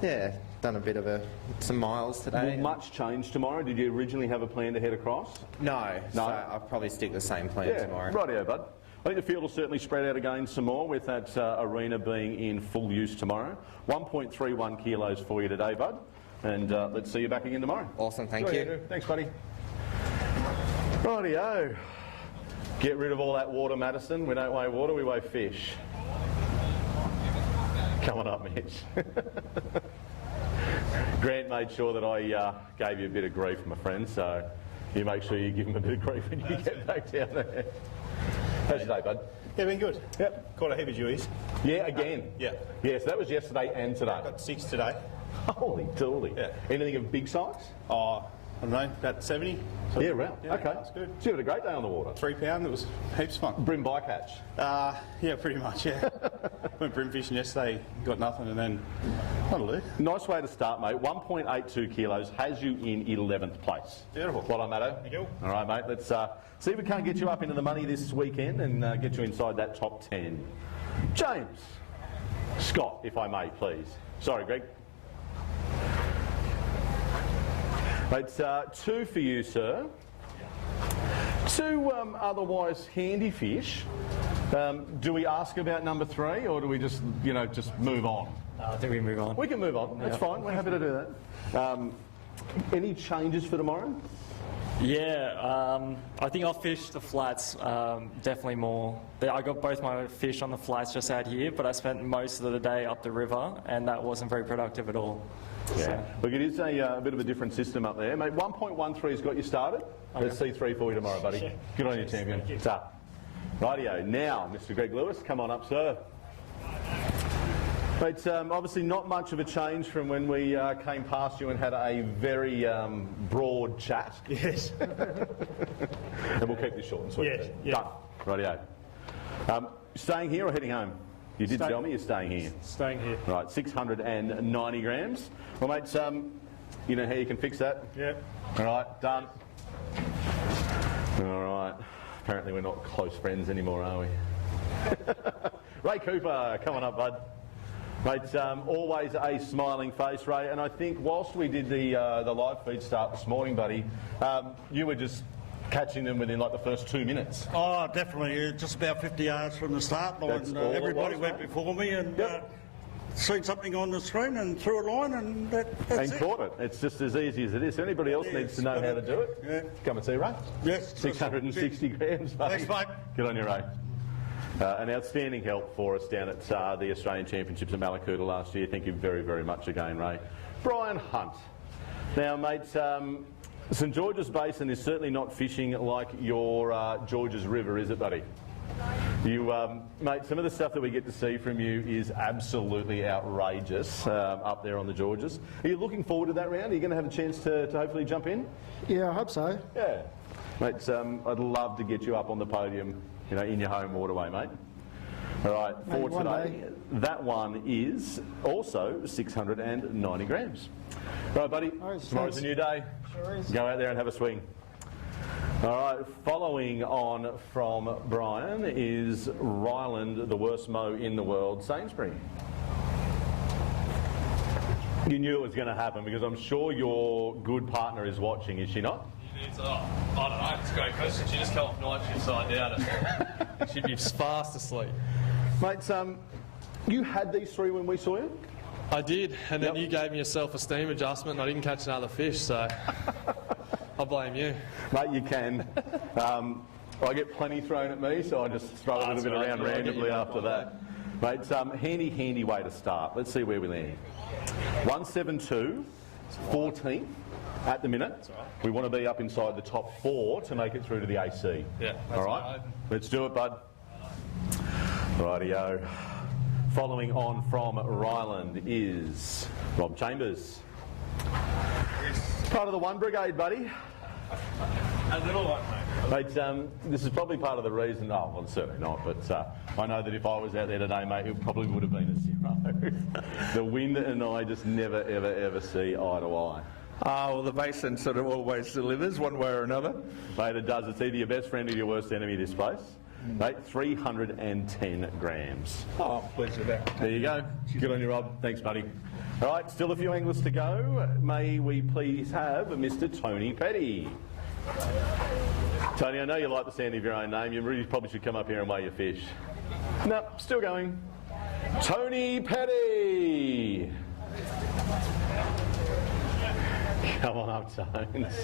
yeah, done a bit of some miles today. Will much change tomorrow? Did you originally have a plan to head across? No, so I'll probably stick the same plan tomorrow. Rightio, bud. think the field will certainly spread out again some more with that arena being in full use tomorrow. 1.31 kilos for you today, bud. And let's see you back again tomorrow. Awesome, thank Enjoy, you. Andrew. Thanks, buddy. Rightio. Get rid of all that water, Madison. We don't weigh water, we weigh fish. Come on up, Mitch. Grant made sure that I gave you a bit of grief, my friend, so you make sure you give him a bit of grief when you get back down there. How's your day, bud? Yeah, been good. Yep. Caught a heap of dewies. Yeah, again. Yeah. Yeah, so that was yesterday and today. Got 6 today. Holy dooly. Yeah. Anything of big size? Oh, I don't know, about 70. So Yeah, right. Yeah, Okay. that's good. So you had a great day on the water. £3, it was heaps fun. Brim bycatch. Yeah, pretty much, yeah. Went brim fishing yesterday, got nothing, and then that'll do. Nice way to start, mate. 1.82 kilos has you in 11th place. Beautiful. Well done, Matto. Thank you. All right, mate. Let's see if we can't get you up into the money this weekend and get you inside that top 10. James. Scott, if I may, please. Sorry, Greg. Mate, 2 for you, sir. 2 otherwise handy fish. Do we ask about number 3, or do we just, just move on? I think we move on. We can move on. That's fine. We're happy to do that. Any changes for tomorrow? Yeah, I think I'll fish the flats definitely more. I got both my fish on the flats just out here, but I spent most of the day up the river, and that wasn't very productive at all. Yeah. So. Look, it is a bit of a different system up there. Mate, 1.13's got you started. Okay. Let's see 3 for you tomorrow, buddy. Yeah. Good on you, champion. It's up. Rightio. Now, Mr. Greg Lewis, come on up, sir. Mate, obviously not much of a change from when we came past you and had a very broad chat. Yes. And we'll keep this short and sweet. Yes, yeah. Done. Rightio. Staying here or heading home? You did tell me you're staying here. Staying here. Right, 690 grams. Well, mate, you know how you can fix that? Yeah. All right, done. All right. Apparently we're not close friends anymore, are we? Ray Cooper, come on up, bud. Mate, always a smiling face, Ray. And I think whilst we did the live feed start this morning, buddy, you were just catching them within like the first 2 minutes. Oh, definitely. Just about 50 yards from the start line. That's all it Everybody was, went mate. before me and seen something on the screen and threw a line, and that's it. Caught it. It's just as easy as it is. So anybody else needs to know how to do it, come and see Ray. Yes. 660 grams, mate. Thanks, mate. Good on you, Ray. An outstanding help for us down at the Australian Championships at Malakuta last year. Thank you very, very much again, Ray. Brian Hunt. Now, mate, St George's Basin is certainly not fishing like your Georges River, is it, buddy? You, mate, some of the stuff that we get to see from you is absolutely outrageous up there on the Georges. Are you looking forward to that round? Are you going to have a chance to hopefully jump in? Yeah, I hope so. Yeah. Mate, I'd love to get you up on the podium, in your home waterway, mate. All right, for Maybe one today, day. that one is also 690 grams. All right, buddy, tomorrow's a new day. Sure is. Go out there and have a swing. All right, following on from Brian is Ryland, the worst mow in the world, Sainsbury. You knew it was going to happen because I'm sure your good partner is watching, is she not? I don't know, it's a great question. She just came off night shift, so I doubt it. She'd be fast asleep. Mate, you had these 3 when we saw you? I did, and then you gave me a self-esteem adjustment and I didn't catch another fish, so I blame you. Mate, you can. I get plenty thrown at me, so I just throw a little bit around randomly after that. Mate, handy way to start. Let's see where we land. 172, 14th at the minute. We want to be up inside the top 4 to make it through to the AC. Yeah, all right. Let's do it, bud. Rightio. Following on from Ryland is Rob Chambers. Part of the 1 Brigade, buddy. A little one, mate. Mate, this is probably part of the reason. Oh, well, certainly not. But I know that if I was out there today, mate, it probably would have been a 0. The wind and I just never, ever see eye to eye. Well, the Basin sort of always delivers one way or another. Mate, it does. It's either your best friend or your worst enemy, this place. Mate, 310 grams. Oh, pleasure that. There you go. Good on you, Rob. Thanks, buddy. All right, still a few anglers to go. May we please have Mr. Tony Petty. Tony, I know you like the sound of your own name. You really probably should come up here and weigh your fish. No, still going. Tony Petty. Come on up, Tones.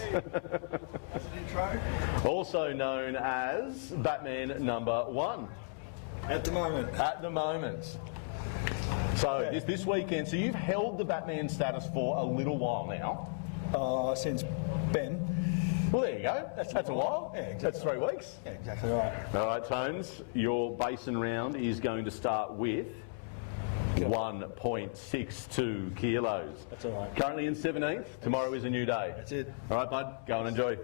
Also known as Batman number 1. At the moment. At the moment. So this weekend, so you've held the Batman status for a little while now. Since Ben. Well, there you go. That's a while. Yeah, exactly. That's 3 weeks. Yeah, exactly right. All right, Tones, your Basin round is going to start with 1.62 kilos. That's all right. Currently in 17th. Tomorrow is a new day. That's it. All right, bud. Go and enjoy.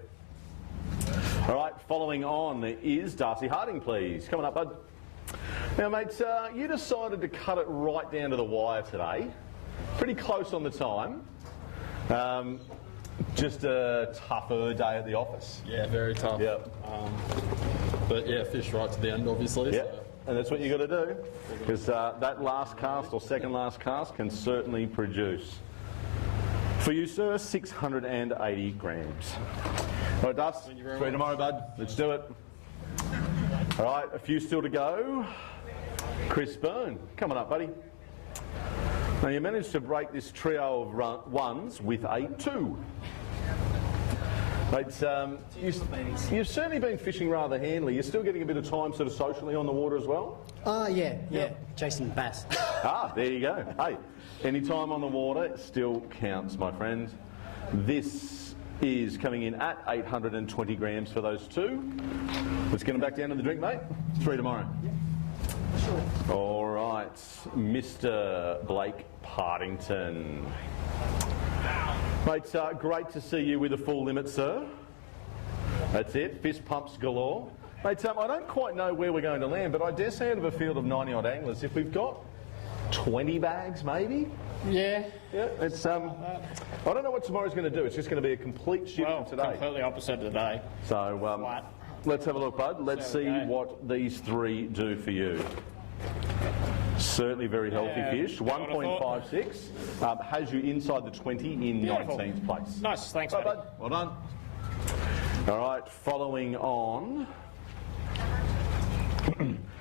All right, following on is Darcy Harding, please. Coming up, bud. Now, mates, you decided to cut it right down to the wire today. Pretty close on the time. Just a tougher day at the office. Yeah, very tough. Yep. But yeah, fish right to the end, obviously. Yep. So. And that's what you got to do, because that last cast or second last cast can certainly produce. For you, sir, 680 grams. All right, Dust. Thank you very See you much. tomorrow, bud. Let's do it. All right, a few still to go. Chris Byrne, coming up, buddy. Now, you managed to break this trio of ones with a 2. Mate, you've certainly been fishing rather handily. You're still getting a bit of time sort of socially on the water as well? Yeah. Chasing bass. There you go. Hey, any time on the water still counts, my friend. This is coming in at 820 grams for those 2. Let's get them back down to the drink, mate. 3 tomorrow. All right, Mr. Blake Partington. Mate, great to see you with a full limit, sir. That's it, fist pumps galore. Mate, I don't quite know where we're going to land, but I dare say out of a field of 90-odd anglers, if we've got 20 bags maybe? Yeah. Yeah, it's, I don't know what tomorrow's going to do. It's just going to be a complete shift from today. Completely opposite today. So, let's have a look, bud. Let's see what these 3 do for you. Certainly very healthy fish. 1.56 has you inside the 20 in 19th place. Nice, thanks, bud. Well done. All right, following on,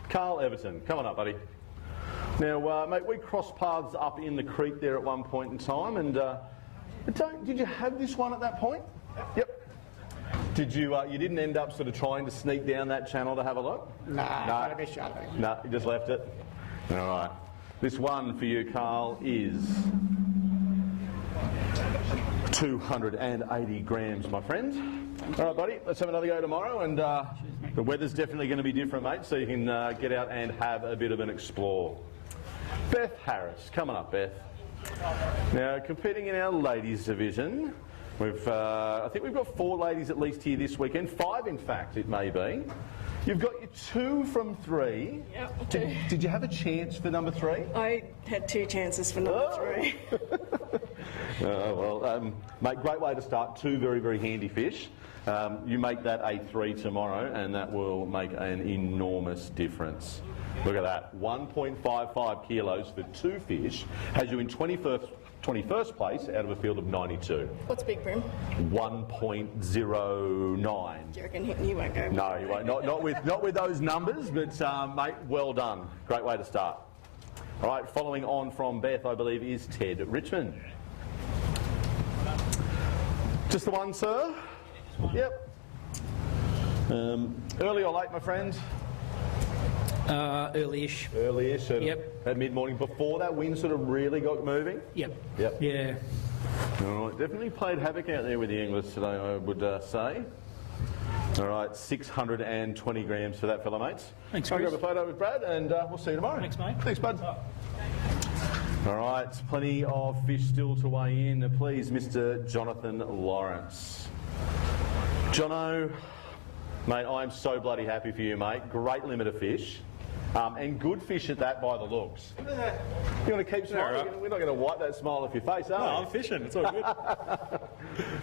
Carl Everton. Come on up, buddy. Now, mate, we crossed paths up in the creek there at one point in time, and did you have this one at that point? Yep. Did you? You didn't end up sort of trying to sneak down that channel to have a look? Nah, no. No, you just left it. All right. This one for you, Carl, is 280 grams, my friend. All right, buddy. Let's have another go tomorrow, and the weather's definitely going to be different, mate. So you can get out and have a bit of an explore. Beth Harris, come on up, Beth. Now, competing in our ladies division. I think we've got 4 ladies at least here this weekend. 5, in fact, it may be. You've got your 2 from 3. Yep. Did you have a chance for number 3? I had 2 chances for number 3. Mate, great way to start. 2 very, very handy fish. You make that a 3 tomorrow, and that will make an enormous difference. Look at that. 1.55 kilos for 2 fish has you in 21st place out of a field of 92. What's big brim? 1.09. Do you reckon you won't go? No, you won't. Not with those numbers, but mate, well done. Great way to start. All right, following on from Beth, I believe, is Ted Richmond. Just the one, sir? Yep. Early or late, my friend? Early-ish. Early-ish. Yep. At mid-morning, before that wind sort of really got moving? Yep. Yeah. All right, definitely played havoc out there with the anglers today, I would say. All right, 620 grams for that fella, mates. Thanks, I'll Chris. grab a photo with Brad, and we'll see you tomorrow. Thanks, mate. Thanks, bud. All right, plenty of fish still to weigh in. Please, Mr. Jonathan Lawrence. Jono, mate, I'm so bloody happy for you, mate. Great limit of fish. And good fish at that by the looks. You want to keep smiling? Right. We're not going to wipe that smile off your face, are we? No, I'm fishing. It's all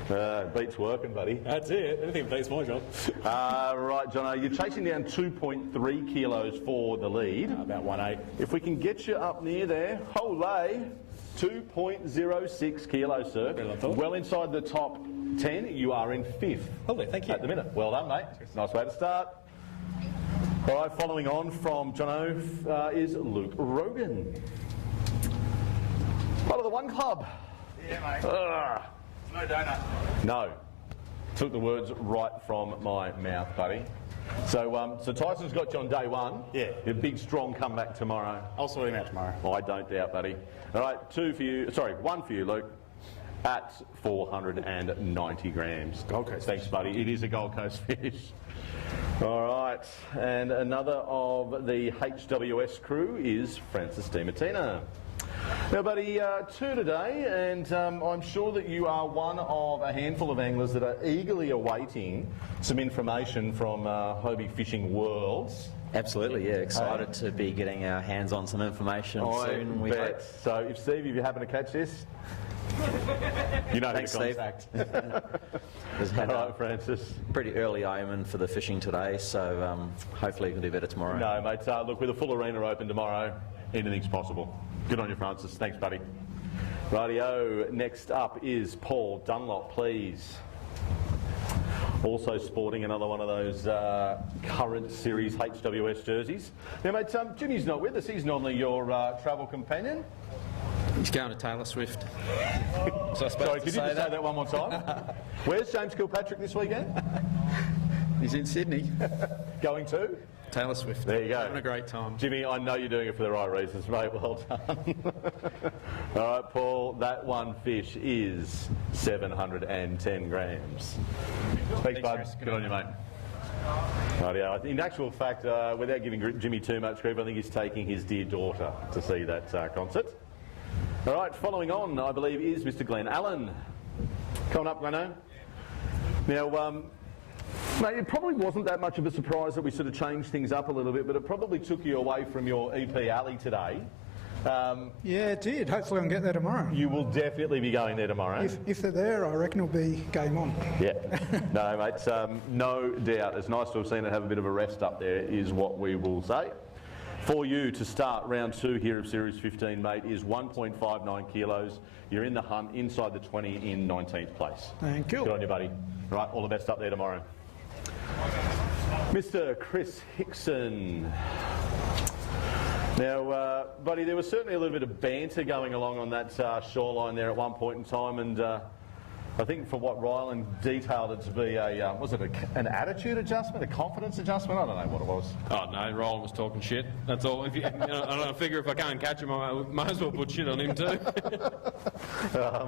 good. Beats working, buddy. That's it. Anything beats my job. Right, Jono, you're chasing down 2.3 kilos for the lead. About 1.8. If we can get you up near there, Olay, 2.06 kilos, sir. Well inside the top 10. You are in 5th. Lovely, thank you. At the minute. Well done, mate. Nice way to start. All right, following on from Jono is Luke Rogan. Part of the One Club. Yeah, mate. Ugh. No donut. No. Took the words right from my mouth, buddy. So Tyson's got you on day 1. Yeah. Your big, strong comeback tomorrow. I'll sort him out tomorrow. I don't doubt, buddy. All right, 1 for you, Luke, at 490 grams. Gold Coast. Thanks, buddy. It is a Gold Coast fish. All right, and another of the HWS crew is Francis DiMartina. Now, buddy, 2 today, and I'm sure that you are one of a handful of anglers that are eagerly awaiting some information from Hobie Fishing Worlds. Absolutely, yeah. Excited to be getting our hands on some information soon. We hope. So, Steve, if you happen to catch this, you know Thanks, who to contact. Had All right, Francis. pretty early omen for the fishing today, so hopefully we can do better tomorrow. No, mate. Look, with a full arena open tomorrow, anything's possible. Good on you, Francis. Thanks, buddy. Rightio. Next up is Paul Dunlop, please. Also sporting another one of those current series HWS jerseys. Now, mate, Jimmy's not with us. He's normally your travel companion. He's going to Taylor Swift. So Sorry, could you just say that one more time? Where's James Kilpatrick this weekend? He's in Sydney. Going to? Taylor Swift. There you go. Having a great time. Jimmy, I know you're doing it for the right reasons, mate. Well done. All right, Paul, that one fish is 710 grams. Thanks, bud. Good on you, mate. Rightio. In actual fact, without giving Jimmy too much grief, I think he's taking his dear daughter to see that concert. All right, following on, I believe, is Mr. Glenn Allen. Coming up, Gleno. Now, mate, it probably wasn't that much of a surprise that we sort of changed things up a little bit, but it probably took you away from your EP alley today. Yeah, it did. Hopefully I can get there tomorrow. You will definitely be going there tomorrow. If they're there, I reckon it'll be game on. Yeah. No, mate, no doubt. It's nice to have seen it have a bit of a rest up there, is what we will say. For you to start round 2 here of Series 15, mate, is 1.59 kilos. You're in the hunt, inside the 20 in 19th place. Thank you. Good on you, buddy. Right, all the best up there tomorrow. Mr. Chris Hickson. Now, buddy, there was certainly a little bit of banter going along on that shoreline there at one point in time, and I think from what Ryland detailed it to be an attitude adjustment, a confidence adjustment? I don't know what it was. Oh no, Roland was talking shit. That's all. If I figure if I can't catch him, I might as well put shit on him too.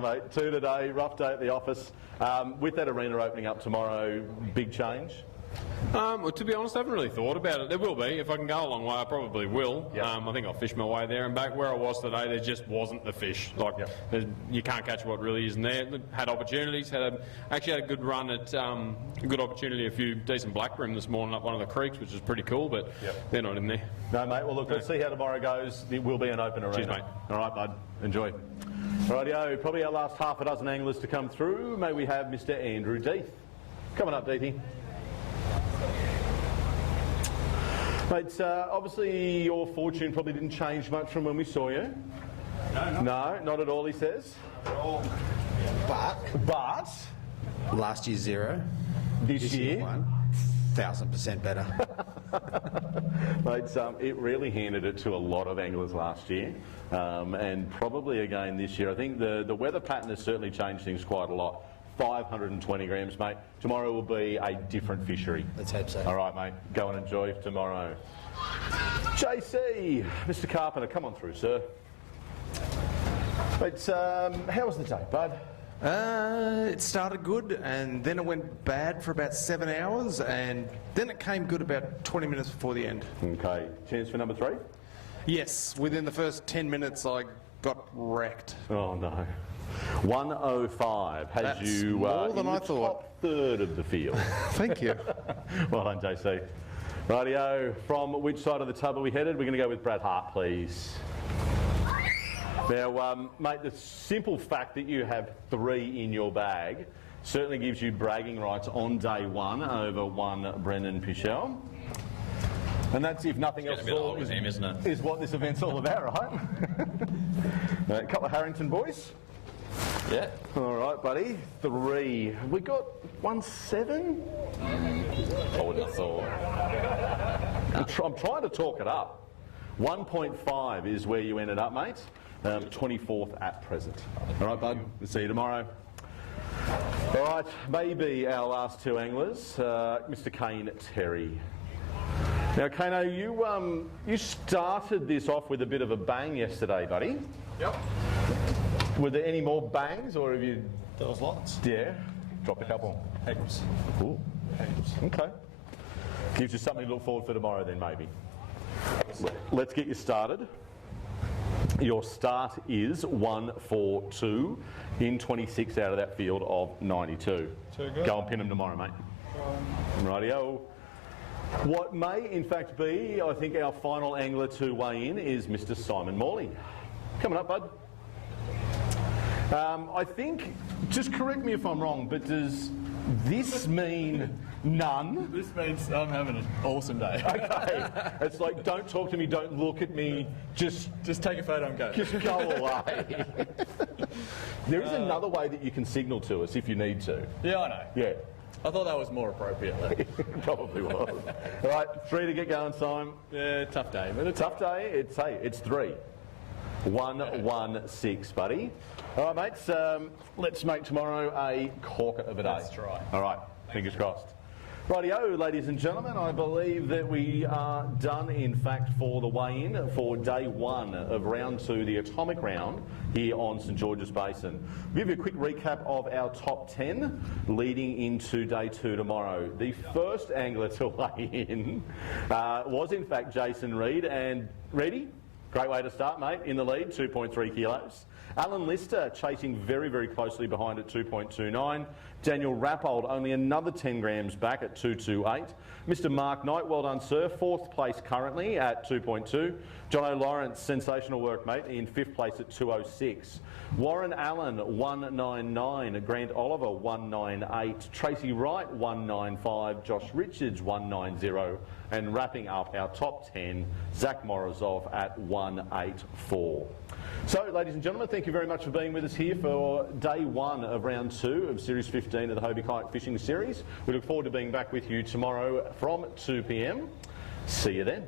Mate, 2 today, rough day at the office. With that arena opening up tomorrow, big change? Well, to be honest, I haven't really thought about it. There will be. If I can go a long way, I probably will. Yep. I think I'll fish my way there and back. Where I was today, there just wasn't the fish. Like, you can't catch what really isn't there. Had opportunities. Actually had a good run at a good opportunity, a few decent black brim this morning up one of the creeks, which is pretty cool, but they're not in there. No, mate. Well, look, let's see how tomorrow goes. It will be an open arena. Cheers, mate. All right, bud. Enjoy. Rightio, probably our last half a dozen anglers to come through. May we have Mr. Andrew Deeth. Coming up, Deethy. Mate, obviously your fortune probably didn't change much from when we saw you. No, not at all, he says. But last year 0. This year 1,000% better. Mate, it really handed it to a lot of anglers last year, and probably again this year. I think the weather pattern has certainly changed things quite a lot. 520 grams, mate. Tomorrow will be a different fishery. Let's hope so. All right, mate. Go and enjoy tomorrow. JC, Mr. Carpenter, come on through, sir. Mate, how was the day, bud? It started good, and then it went bad for about 7 hours, and then it came good about 20 minutes before the end. Okay. Chance for number 3? Yes. Within the first 10 minutes, I got wrecked. Oh, no. 105 has That's you more than in I the thought. top third of the field. Thank you. Well done, JC. Rightio, from which side of the tub are we headed? We're going to go with Brad Hart, please. Now, mate, the simple fact that you have 3 in your bag certainly gives you bragging rights on day 1 over one Brendan Pichel. And that's, if nothing else, is what this event's all about, right? A couple of Harrington boys. Yeah. All right, buddy. 3. We got 1.7? I wouldn't have thought. I'm trying to talk it up. 1.5 is where you ended up, mate. 24th at present. All right, bud. We'll see you tomorrow. All right, maybe our last 2 anglers, Mr. Kane Terry. Now, Kano, you started this off with a bit of a bang yesterday, buddy. Yep. Were there any more bangs, or have you? There was lots. Yeah. Dropped a couple. Heaps. Ooh. Heaps. Okay. Gives you something to look forward for tomorrow, then maybe. Let's get you started. Your start is 1-4-2 in 26 out of that field of 92. Too good. Go and pin them tomorrow, mate. Rightio. What may in fact be, I think, our final angler to weigh in is Mr. Simon Morley. Coming up, bud. I think, just correct me if I'm wrong, but does this mean none? This means I'm having an awesome day. Okay. It's like, don't talk to me, don't look at me, just take a photo and go. Just go away. There is another way that you can signal to us if you need to. Yeah, I know. Yeah. I thought that was more appropriate though. Probably was. All right, 3 to get going, Simon. Yeah, tough day. But a tough day. It's 3. 1-1-6, buddy. All right, mates. Let's make tomorrow a corker of a day. Let's try. All right. Fingers crossed. Rightio, ladies and gentlemen, I believe that we are done, in fact, for the weigh-in for day 1 of round 2, the Atomic round, here on St George's Basin. I'll give you a quick recap of our top 10 leading into day 2 tomorrow. The first angler to weigh in was, in fact, Jason Reed. And Reedy, great way to start, mate, in the lead, 2.3 kilos. Alan Lister chasing very, very closely behind at 2.29. Daniel Rappold only another 10 grams back at 2.28. Mr. Mark Knight, well done, sir, 4th place currently at 2.2. Jono Lawrence, sensational work, mate, in 5th place at 2.06. Warren Allen, 1.99. Grant Oliver, 1.98. Tracy Wright, 1.95. Josh Richards, 1.90. And wrapping up our top 10, Zach Morozov at 1.84. So, ladies and gentlemen, thank you very much for being with us here for day 1 of round 2 of Series 15 of the Hobie Kayak Fishing Series. We look forward to being back with you tomorrow from 2 p.m. See you then.